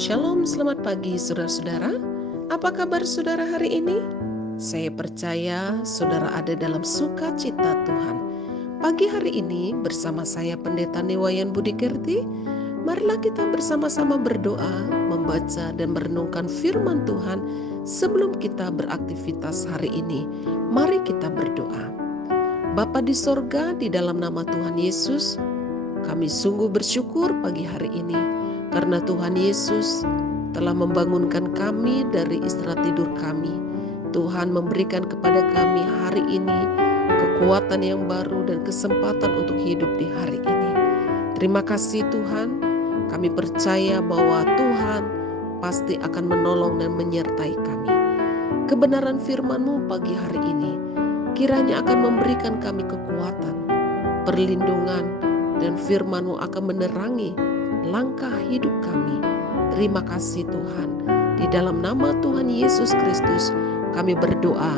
Shalom, selamat pagi saudara-saudara. Apa kabar saudara hari ini? Saya percaya saudara ada dalam sukacita Tuhan. Pagi hari ini bersama saya Pendeta Newayan Budi Kerti, marilah kita bersama-sama berdoa, membaca dan merenungkan firman Tuhan sebelum kita beraktivitas hari ini. Mari kita berdoa. Bapa di sorga, di dalam nama Tuhan Yesus, kami sungguh bersyukur pagi hari ini karena Tuhan Yesus telah membangunkan kami dari istirahat tidur kami. Tuhan memberikan kepada kami hari ini kekuatan yang baru dan kesempatan untuk hidup di hari ini. Terima kasih Tuhan, kami percaya bahwa Tuhan pasti akan menolong dan menyertai kami. Kebenaran firman-Mu pagi hari ini kiranya akan memberikan kami kekuatan, perlindungan, dan firman-Mu akan menerangi langkah hidup kami. Terima kasih Tuhan. Di dalam nama Tuhan Yesus Kristus kami berdoa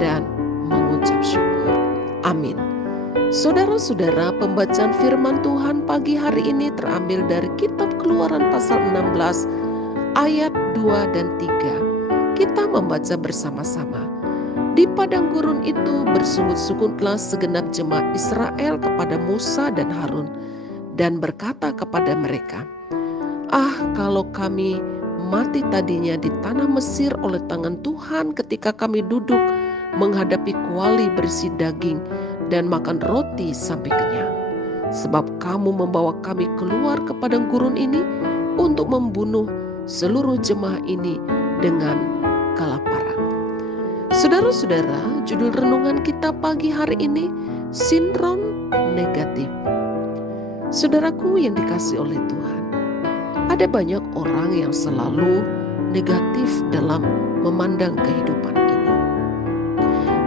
dan mengucap syukur. Amin. Saudara-saudara, pembacaan firman Tuhan pagi hari ini terambil dari kitab Keluaran pasal 16 ayat 2 dan 3. Kita membaca bersama-sama. Di padang gurun itu bersungut-sungutlah segenap jemaat Israel kepada Musa dan Harun dan berkata kepada mereka, kalau kami mati tadinya di tanah Mesir oleh tangan Tuhan ketika kami duduk menghadapi kuali berisi daging dan makan roti sampai kenyang. Sebab kamu membawa kami keluar ke padang gurun ini untuk membunuh seluruh jemaah ini dengan kelaparan. Saudara-saudara, judul renungan kita pagi hari ini, sindrom negatif. Saudaraku yang dikasihi oleh Tuhan, ada banyak orang yang selalu negatif dalam memandang kehidupan ini.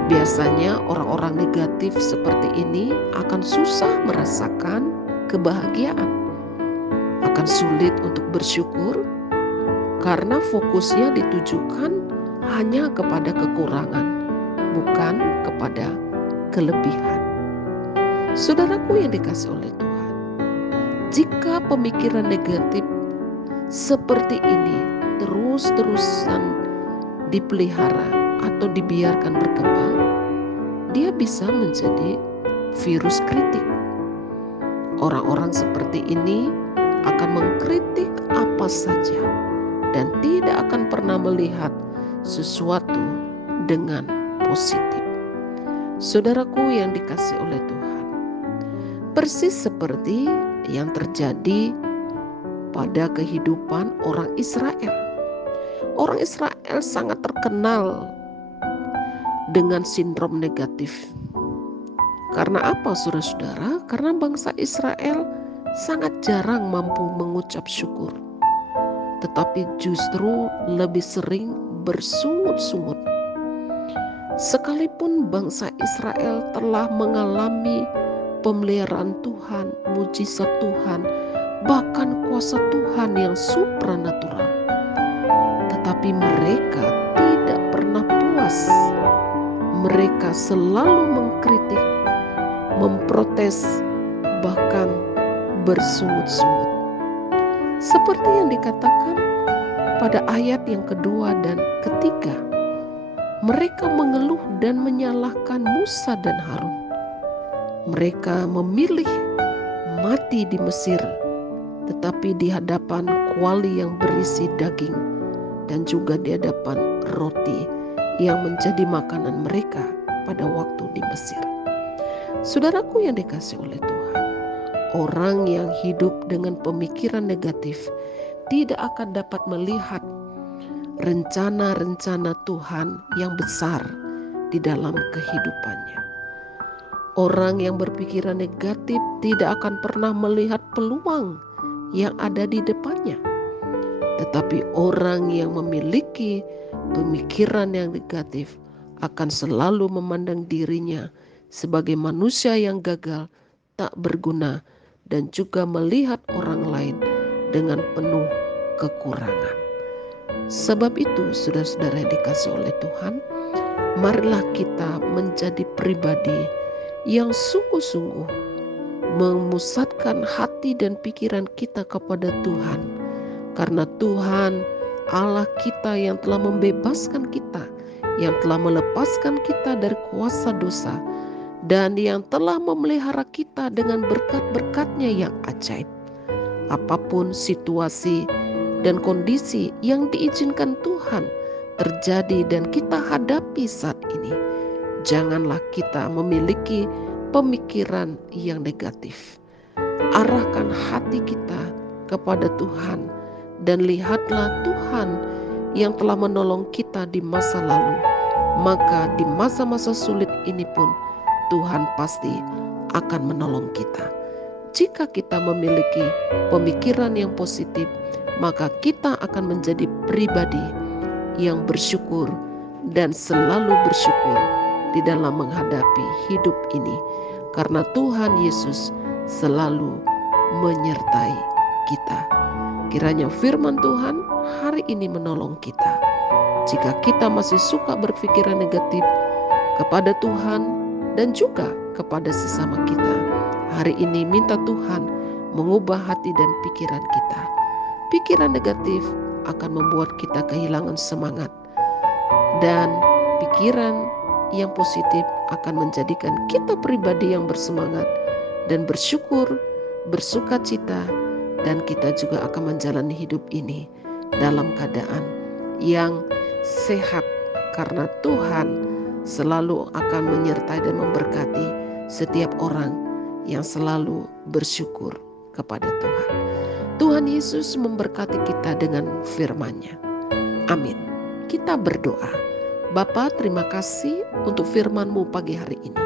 Biasanya orang-orang negatif seperti ini akan susah merasakan kebahagiaan, akan sulit untuk bersyukur karena fokusnya ditujukan hanya kepada kekurangan, bukan kepada kelebihan. Saudaraku yang dikasihi oleh Tuhan, jika pemikiran negatif seperti ini terus-terusan dipelihara atau dibiarkan berkembang, dia bisa menjadi virus kritik. Orang-orang seperti ini akan mengkritik apa saja dan tidak akan pernah melihat sesuatu dengan positif. Saudaraku yang dikasihi oleh Tuhan, persis seperti yang terjadi pada kehidupan orang Israel. Orang Israel sangat terkenal dengan sindrom negatif. Karena apa saudara-saudara? Karena bangsa Israel sangat jarang mampu mengucap syukur, tetapi justru lebih sering bersungut-sungut. Sekalipun bangsa Israel telah mengalami pemeliharaan Tuhan, mujizat Tuhan, bahkan kuasa Tuhan yang supranatural, tetapi mereka tidak pernah puas. Mereka selalu mengkritik, memprotes, bahkan bersungut-sungut. Seperti yang dikatakan pada ayat yang kedua dan ketiga, mereka mengeluh dan menyalahkan Musa dan Harun. Mereka memilih mati di Mesir, tetapi di hadapan kuali yang berisi daging dan juga di hadapan roti yang menjadi makanan mereka pada waktu di Mesir. Saudaraku yang dikasihi oleh Tuhan, orang yang hidup dengan pemikiran negatif tidak akan dapat melihat rencana-rencana Tuhan yang besar di dalam kehidupannya. Orang yang berpikiran negatif tidak akan pernah melihat peluang yang ada di depannya. Tetapi orang yang memiliki pemikiran yang negatif akan selalu memandang dirinya sebagai manusia yang gagal, tak berguna, dan juga melihat orang lain dengan penuh kekurangan. Sebab itu, saudara-saudara yang dikasihi oleh Tuhan, marilah kita menjadi pribadi yang sungguh-sungguh memusatkan hati dan pikiran kita kepada Tuhan, karena Tuhan Allah kita yang telah membebaskan kita, yang telah melepaskan kita dari kuasa dosa, dan yang telah memelihara kita dengan berkat-berkat-Nya yang ajaib. Apapun situasi dan kondisi yang diizinkan Tuhan terjadi dan kita hadapi saat ini, janganlah kita memiliki pemikiran yang negatif. Arahkan hati kita kepada Tuhan dan lihatlah Tuhan yang telah menolong kita di masa lalu. Maka di masa-masa sulit ini pun Tuhan pasti akan menolong kita. Jika kita memiliki pemikiran yang positif, maka kita akan menjadi pribadi yang bersyukur dan selalu bersyukur di dalam menghadapi hidup ini, karena Tuhan Yesus selalu menyertai kita. Kiranya firman Tuhan hari ini menolong kita. Jika kita masih suka berpikiran negatif kepada Tuhan dan juga kepada sesama kita, hari ini minta Tuhan mengubah hati dan pikiran kita. Pikiran negatif akan membuat kita kehilangan semangat, dan pikiran yang positif akan menjadikan kita pribadi yang bersemangat dan bersyukur, bersukacita, dan kita juga akan menjalani hidup ini dalam keadaan yang sehat, karena Tuhan selalu akan menyertai dan memberkati setiap orang yang selalu bersyukur kepada Tuhan. Tuhan Yesus memberkati kita dengan firman-Nya. Amin. Kita berdoa. Bapa, terima kasih untuk firman-Mu pagi hari ini.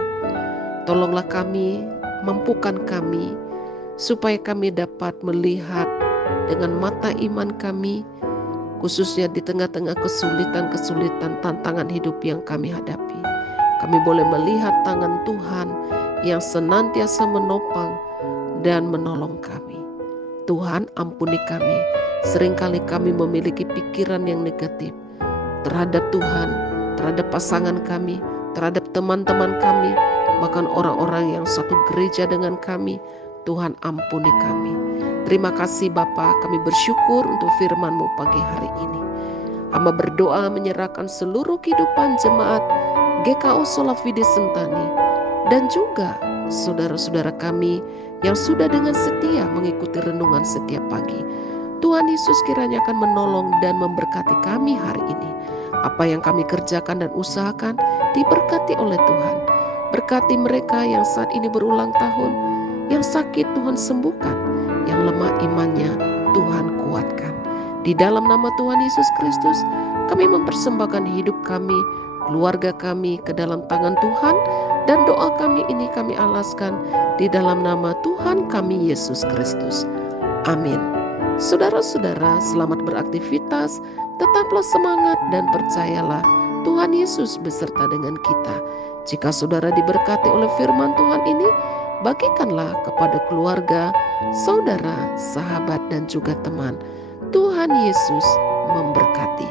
Tolonglah kami, mampukan kami, supaya kami dapat melihat dengan mata iman kami, khususnya di tengah-tengah kesulitan-kesulitan tantangan hidup yang kami hadapi. Kami boleh melihat tangan Tuhan yang senantiasa menopang dan menolong kami. Tuhan, ampuni kami. Seringkali kami memiliki pikiran yang negatif terhadap Tuhan, terhadap pasangan kami, terhadap teman-teman kami, bahkan orang-orang yang satu gereja dengan kami. Tuhan, ampuni kami. Terima kasih Bapa, kami bersyukur untuk firman-Mu pagi hari ini. Hamba berdoa menyerahkan seluruh kehidupan jemaat GKO Sola Fide Sentani dan juga saudara-saudara kami yang sudah dengan setia mengikuti renungan setiap pagi. Tuhan Yesus kiranya akan menolong dan memberkati kami hari ini. Apa yang kami kerjakan dan usahakan diberkati oleh Tuhan. Berkati mereka yang saat ini berulang tahun, yang sakit Tuhan sembuhkan, yang lemah imannya Tuhan kuatkan. Di dalam nama Tuhan Yesus Kristus, kami mempersembahkan hidup kami, keluarga kami ke dalam tangan Tuhan, dan doa kami ini kami alaskan di dalam nama Tuhan kami Yesus Kristus. Amin. Saudara-saudara, selamat beraktivitas, tetaplah semangat dan percayalah Tuhan Yesus beserta dengan kita. Jika saudara diberkati oleh firman Tuhan ini, bagikanlah kepada keluarga, saudara, sahabat, dan juga teman. Tuhan Yesus memberkati.